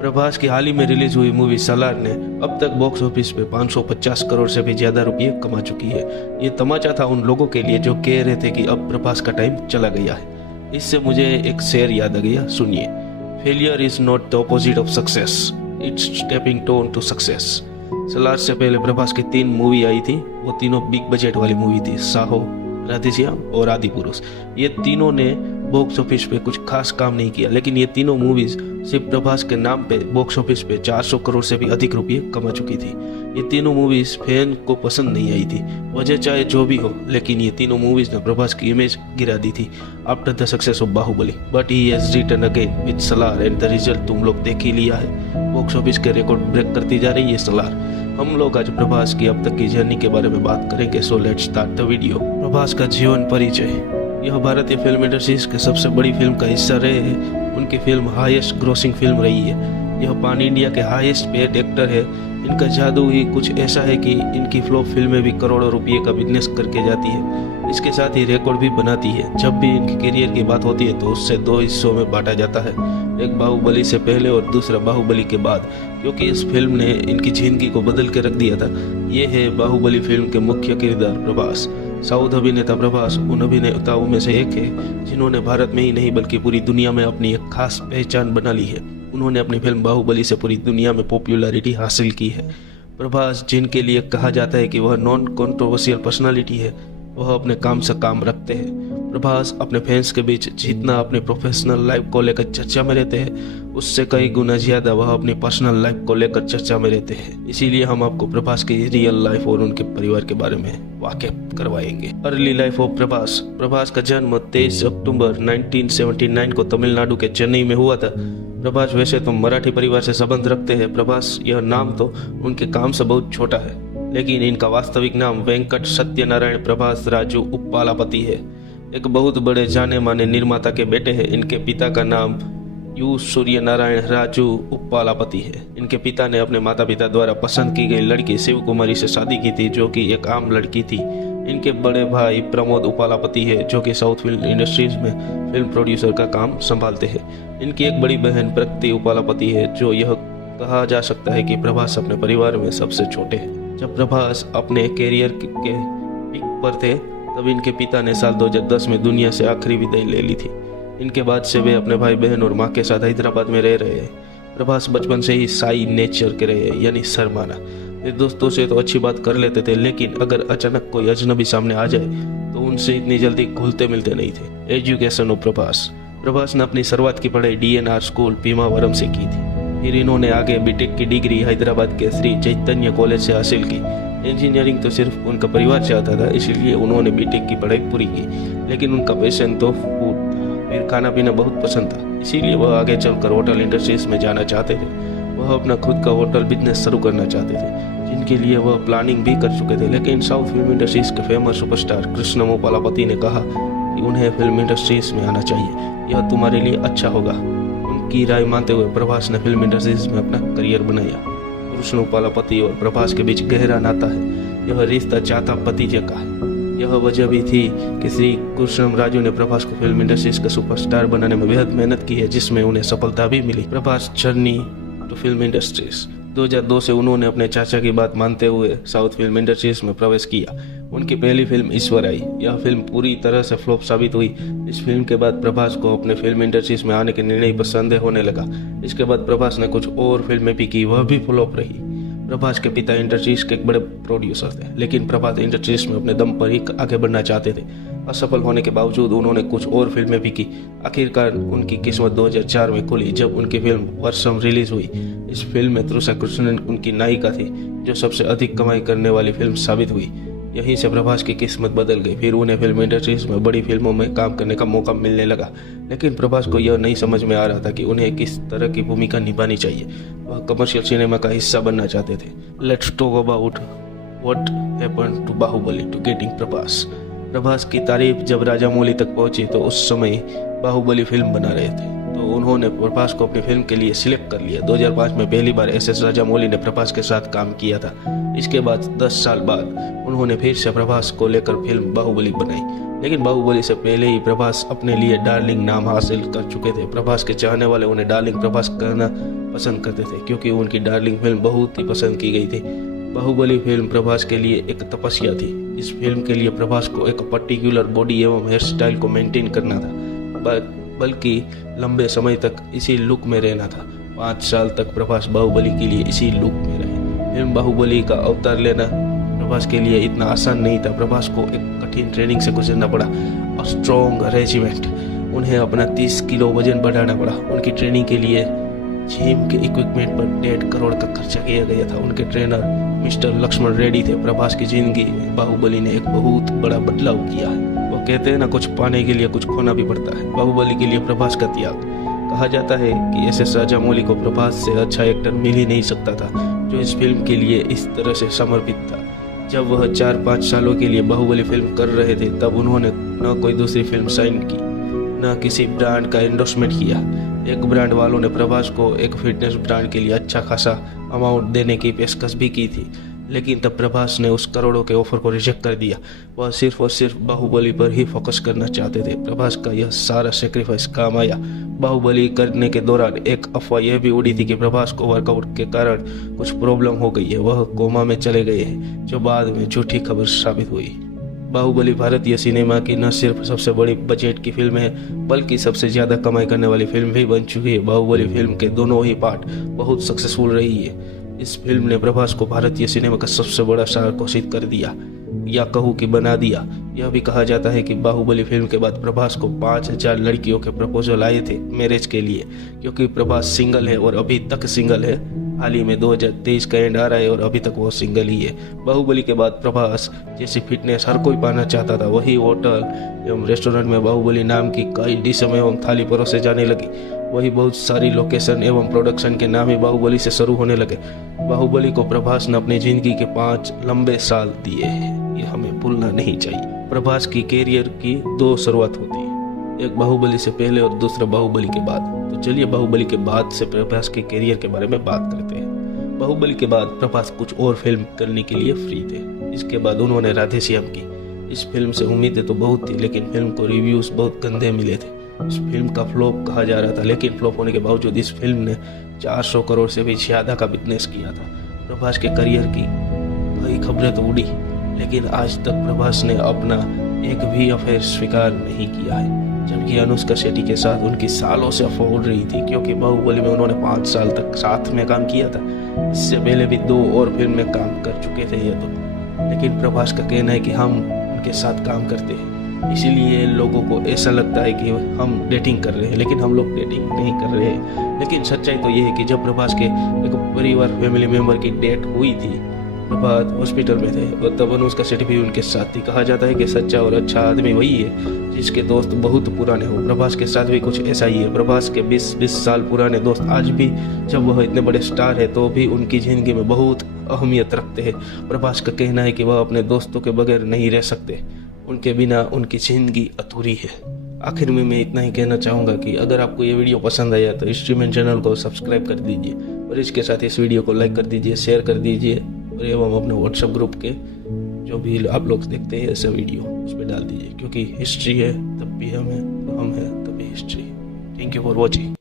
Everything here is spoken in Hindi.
प्रभास की हाल ही में रिलीज हुई मूवी सलार ने अब तक बॉक्स ऑफिस पे 550 करोड़ से भी ज्यादा रुपये कमा चुकी है। ये तमाचा था उन लोगों के लिए जो कह रहे थे कि अब प्रभास का टाइम चला गया है। इससे मुझे एक शेर याद आ गया, सुनिए। Failure is not the opposite of success, it's stepping stone to success. Salaar से पहले प्रभास की 3 मूवी आई थी, वो तीनों बिग बजट वाली मूवी थी, साहो, राधेश्याम और आदि पुरुष। ये तीनों ने बॉक्स ऑफिस पे कुछ खास काम नहीं किया, लेकिन ये तीनों मूवीज सिर्फ प्रभास के नाम पे बॉक्स ऑफिस पे 400 करोड़ से भी अधिक रुपये कमा चुकी थी। ये तीनों मूवीज फैन को पसंद नहीं आई थी, वजह चाहे जो भी हो, लेकिन ये तीनों मूवीज ने प्रभास की इमेज गिरा दी थी after the success of Baahubali. But he has return again with Salaar and the result तुम लोग देख ही लिया है। बॉक्स ऑफिस के रिकॉर्ड ब्रेक करती जा रही है सलार। हम लोग आज प्रभास की अब तक की जर्नी के बारे में बात करेंगे, so let's start the video. Prabhas का जीवन परिचय। यह भारतीय फिल्म इंडस्ट्री के सबसे बड़ी फिल्म का हिस्सा रहे हैं। उनकी फिल्म हाईएस्ट ग्रोसिंग फिल्म रही है। यह पान इंडिया के हाईएस्ट पेड एक्टर है। इनका जादू ही कुछ ऐसा है कि इनकी फ्लॉप फिल्में भी करोड़ों रुपये का बिजनेस करके जाती है। इसके साथ ही रिकॉर्ड भी बनाती है। जब भी इनके करियर की बात होती है तो उससे 2 हिस्सों में बांटा जाता है, एक बाहुबली से पहले और दूसरा बाहुबली के बाद, क्योंकि इस फिल्म ने इनकी जिंदगी को बदल के रख दिया था। ये है बाहुबली फिल्म के मुख्य किरदार प्रभास। साउथ अभिनेता प्रभास उन अभिनेताओं में से एक है जिन्होंने भारत में ही नहीं बल्कि पूरी दुनिया में अपनी एक खास पहचान बना ली है। उन्होंने अपनी फिल्म बाहुबली से पूरी दुनिया में पॉपुलैरिटी हासिल की है। प्रभास, जिनके लिए कहा जाता है कि वह नॉन कंट्रोवर्शियल पर्सनालिटी है, वह अपने काम से काम रखते हैं। प्रभास अपने फैंस के बीच जितना अपने प्रोफेशनल लाइफ को लेकर चर्चा में रहते हैं, उससे कई गुना ज्यादा वह अपनी पर्सनल लाइफ को लेकर चर्चा में रहते हैं। इसीलिए हम आपको प्रभास की रियल लाइफ और उनके परिवार के बारे में वाकिफ करवाएंगे। Early life of Prabhas. Prabhas का जन्म 23 अक्टूबर 1979 को तमिलनाडु के चेन्नई में हुआ था। प्रभास वैसे तो मराठी परिवार से संबंध रखते हैं। प्रभास यह नाम तो उनके काम से बहुत छोटा है, लेकिन इनका वास्तविक नाम वेंकट सत्यनारायण प्रभास राजू उप्पालापति है। एक बहुत बड़े जाने माने निर्माता के बेटे हैं। इनके पिता का नाम यू सूर्य नारायण राजू उप्पालापति है। इनके पिता ने अपने माता पिता द्वारा पसंद की गई लड़की शिव कुमारी से शादी की थी, जो कि एक आम लड़की थी। इनके बड़े भाई प्रमोद उप्पालापति है, जो कि साउथ फिल्म इंडस्ट्रीज में फिल्म प्रोड्यूसर का काम संभालते हैं। इनकी एक बड़ी बहन प्रगति उप्पालापति है, जो यह कहा जा सकता है कि प्रभास अपने परिवार में सबसे छोटे हैं। जब प्रभास अपने कैरियर के पीक पर थे, तब इनके पिता ने साल 2010 में दुनिया से आखिरी विदाई ले ली थी। इनके बाद से वे अपने भाई बहन और माँ के साथ हैदराबाद में रह रहे हैं। प्रभास बचपन से ही साई नेचर के रहे, यानी शर्माना। वे दोस्तों से तो अच्छी बात कर लेते थे, लेकिन अगर अचानक कोई अजनबी सामने आ जाए तो उनसे इतनी जल्दी घुलते मिलते नहीं थे। Education of Prabhas. प्रभास ने अपनी शुरुआत की पढ़ाई DNR स्कूल भीमावरम से की थी। फिर इन्होंने आगे बीटेक की डिग्री हैदराबाद के श्री चैतन्य कॉलेज से हासिल की। इंजीनियरिंग तो सिर्फ उनका परिवार चाहता था, इसलिए उन्होंने बीटेक की पढ़ाई पूरी की, लेकिन उनका पैशन तो फूड था। फिर खाना पीना बहुत पसंद था, इसीलिए वह आगे चलकर होटल इंडस्ट्रीज में जाना चाहते थे। वह अपना खुद का होटल बिजनेस शुरू करना चाहते थे, जिनके लिए वह प्लानिंग भी कर चुके थे। लेकिन साउथ फिल्म इंडस्ट्रीज के फेमस सुपरस्टार कृष्णम उप्पालापति ने कहा कि उन्हें फिल्म इंडस्ट्रीज में आना चाहिए, यह तुम्हारे लिए अच्छा होगा। उनकी राय मानते हुए प्रभास ने फिल्म इंडस्ट्रीज में अपना करियर बनाया। कृष्ण उप्पालापति और प्रभास के बीच गहरा नाता है। यह रिश्ता चाचा भतीजे का है। यह वजह भी थी कि श्री कृष्णम राजू ने प्रभास को फिल्म इंडस्ट्रीज का सुपरस्टार बनाने में बेहद मेहनत की है, जिसमें उन्हें सफलता भी मिली। Prabhas journey to film industries. 2002 से उन्होंने अपने चाचा की बात मानते हुए साउथ फिल्म इंडस्ट्रीज में प्रवेश किया। उनकी पहली फिल्म ईश्वर आई। यह फिल्म पूरी तरह से फ्लॉप साबित हुई। इस फिल्म के बाद प्रभास को अपने फिल्म इंडस्ट्रीज में आने के निर्णय पर संदेह होने लगा। इसके बाद प्रभास ने कुछ और फिल्में भी की, वह भी फ्लॉप रही। प्रभास के पिता इंडस्ट्रीज के एक बड़े प्रोड्यूसर थे, लेकिन प्रभास इंडस्ट्रीज में अपने दम पर ही आगे बढ़ना चाहते थे। असफल होने के बावजूद उन्होंने कुछ और फिल्में भी की। आखिरकार उनकी किस्मत 2004 में खुली, जब उनकी फिल्म वर्षम रिलीज हुई। इस फिल्म में तृषा कृष्णन उनकी नायिका थी, जो सबसे अधिक कमाई करने वाली फिल्म साबित हुई। यहीं से प्रभास की किस्मत बदल गई। फिर उन्हें फिल्म इंडस्ट्रीज में बड़ी फिल्मों में काम करने का मौका मिलने लगा, लेकिन प्रभास को यह नहीं समझ में आ रहा था कि उन्हें किस तरह की भूमिका निभानी चाहिए। वह कमर्शियल सिनेमा का हिस्सा बनना चाहते थे। Let's talk about what happened to Baahubali two getting Prabhas. Prabhas की तारीफ जब राजामौली तक पहुंची तो उस समय बाहुबली फिल्म बना रहे थे, तो उन्होंने प्रभास को अपनी फिल्म के लिए सिलेक्ट कर लिया। 2005 में पहली बार SS राजामौली ने प्रभास के साथ काम किया था। इसके बाद 10 साल बाद उन्होंने फिर से प्रभास को लेकर फिल्म बाहुबली बनाई। लेकिन बाहुबली से पहले ही प्रभास अपने लिए डार्लिंग नाम हासिल कर चुके थे। प्रभास के चाहने वाले उन्हें डार्लिंग प्रभास कहना पसंद करते थे क्योंकि उनकी डार्लिंग फिल्म बहुत ही पसंद की गई थी। बाहुबली फिल्म प्रभास के लिए एक तपस्या थी। इस फिल्म के लिए प्रभास को एक पर्टिकुलर बॉडी एवं हेयर स्टाइल को मेंटेन करना था, बल्कि लंबे समय तक इसी लुक में रहना था। 5 साल तक प्रभास बाहुबली के लिए इसी लुक में रहे। फिल्म बाहुबली का अवतार लेना प्रभास के लिए इतना आसान नहीं था। प्रभास को एक कठिन ट्रेनिंग से गुजरना पड़ा। स्ट्रॉन्ग रेजिमेंट, उन्हें अपना 30 किलो वजन बढ़ाना पड़ा। उनकी ट्रेनिंग के लिए जिम के इक्विपमेंट पर 1.5 करोड़ का खर्चा किया गया था। उनके ट्रेनर मिस्टर लक्ष्मण रेड्डी थे। प्रभास की जिंदगी में बाहुबली ने एक बहुत बड़ा बदलाव किया है। वो कहते हैं ना, कुछ पाने के लिए कुछ खोना भी पड़ता है। बाहुबली के लिए प्रभास का त्याग। कहा जाता है कि SS राजामौली को प्रभास से अच्छा एक्टर मिल ही नहीं सकता था जो इस फिल्म के लिए इस तरह से समर्पित था। जब वह 4-5 सालों के लिए बाहुबली फिल्म कर रहे थे तब उन्होंने न कोई दूसरी फिल्म साइन की, न किसी ब्रांड का एंडोर्समेंट किया। एक ब्रांड वालों ने प्रभास को एक फिटनेस ब्रांड के लिए अच्छा खासा अमाउंट देने की पेशकश भी की थी, लेकिन तब प्रभास ने उस करोड़ों के ऑफर को रिजेक्ट कर दिया। वह सिर्फ और सिर्फ बाहुबली पर ही फोकस करना चाहते थे। प्रभास का यह सारा सेक्रीफाइस काम आया। बाहुबली करने के दौरान एक अफवाह यह भी उड़ी थी कि प्रभास को वर्कआउट के कारण कुछ प्रॉब्लम हो गई है, वह कोमा में चले गए हैं, जो बाद में झूठी खबर साबित हुई। बाहुबली भारतीय सिनेमा की न सिर्फ सबसे बड़ी बजट की फिल्म है बल्कि सबसे ज्यादा कमाई करने वाली फिल्म भी बन चुकी है। बाहुबली फिल्म के दोनों ही पार्ट बहुत सक्सेसफुल रही है। इस फिल्म ने प्रभास को भारतीय सिनेमा का सबसे बड़ा स्टार घोषित कर दिया, या कहूँ कि बना दिया। यह भी कहा जाता है कि बाहुबली फिल्म के बाद प्रभास को 5000 लड़कियों के प्रपोजल आए थे मैरिज के लिए, क्योंकि प्रभास सिंगल है और अभी तक सिंगल है। हाल ही में 2023 का एंड आ रहा है और अभी तक वो सिंगल ही है। बाहुबली के बाद प्रभास जैसी फिटनेस हर कोई पाना चाहता था, वही होटल एवं रेस्टोरेंट में बाहुबली नाम की कई डिशें एवं थाली परोसे जाने लगी। वही बहुत सारी लोकेशन एवं प्रोडक्शन के नाम ही बाहुबली से शुरू होने लगे। बाहुबली को प्रभास ने अपनी जिंदगी के 5 लंबे साल दिए हैं, ये हमें भूलना नहीं चाहिए। प्रभास की कैरियर की 2 शुरुआत होती है, एक बाहुबली से पहले और दूसरा बाहुबली के बाद। तो चलिए बाहुबली के बाद से प्रभास के कैरियर के बारे में बात करते हैं। बाहुबली के बाद प्रभास कुछ और फिल्म करने के लिए फ्री थे। इसके बाद उन्होंने राधे श्याम की। इस फिल्म से उम्मीदें तो बहुत थी, लेकिन फिल्म को रिव्यूज बहुत गंदे मिले थे। इस फिल्म का फ्लॉप कहा जा रहा था, लेकिन फ्लॉप होने के बावजूद इस फिल्म ने 400 करोड़ से भी ज्यादा का बिजनेस किया था। प्रभास के करियर की कई खबरें तो उड़ी, लेकिन आज तक प्रभास ने अपना एक भी अफेयर स्वीकार नहीं किया है। जबकि अनुष्का शेट्टी के साथ उनकी सालों से अफवाह उड़ रही थी, क्योंकि बाहुबली में उन्होंने 5 साल तक साथ में काम किया था। इससे पहले भी 2 और फिल्म में काम कर चुके थे ये तो। लेकिन प्रभास का कहना है कि हम उनके साथ काम करते हैं, इसीलिए लोगों को ऐसा लगता है कि हम डेटिंग कर रहे हैं, लेकिन हम लोग डेटिंग नहीं कर रहे हैं। लेकिन सच्चाई तो ये है कि जब प्रभास के एक परिवार फैमिली मेंबर की डेथ हुई थी, प्रभास हॉस्पिटल में थे और तब अनुष्का शेट्टी भी उनके साथ थी। कहा जाता है कि सच्चा और अच्छा आदमी वही है जिसके दोस्त बहुत पुराने हो। प्रभास के साथ भी कुछ ऐसा ही है। प्रभास के 20 साल पुराने दोस्त आज भी, जब वह इतने बड़े स्टार है, तो भी उनकी जिंदगी में बहुत अहमियत रखते हैं। प्रभास का कहना है कि वह अपने दोस्तों के बगैर नहीं रह सकते, उनके बिना उनकी जिंदगी अधूरी है। आखिर में मैं इतना ही कहना चाहूँगा कि अगर आपको ये वीडियो पसंद आया तो हिस्ट्रीमैन चैनल को सब्सक्राइब कर दीजिए और इसके साथ इस वीडियो को लाइक कर दीजिए, शेयर कर दीजिए और एवं अपने व्हाट्सएप ग्रुप के जो भी आप लोग देखते हैं ऐसा वीडियो उस पर डाल दीजिए, क्योंकि हिस्ट्री है तब भी हम हैं, तो हम हैं तब भी history. Thank you for watching.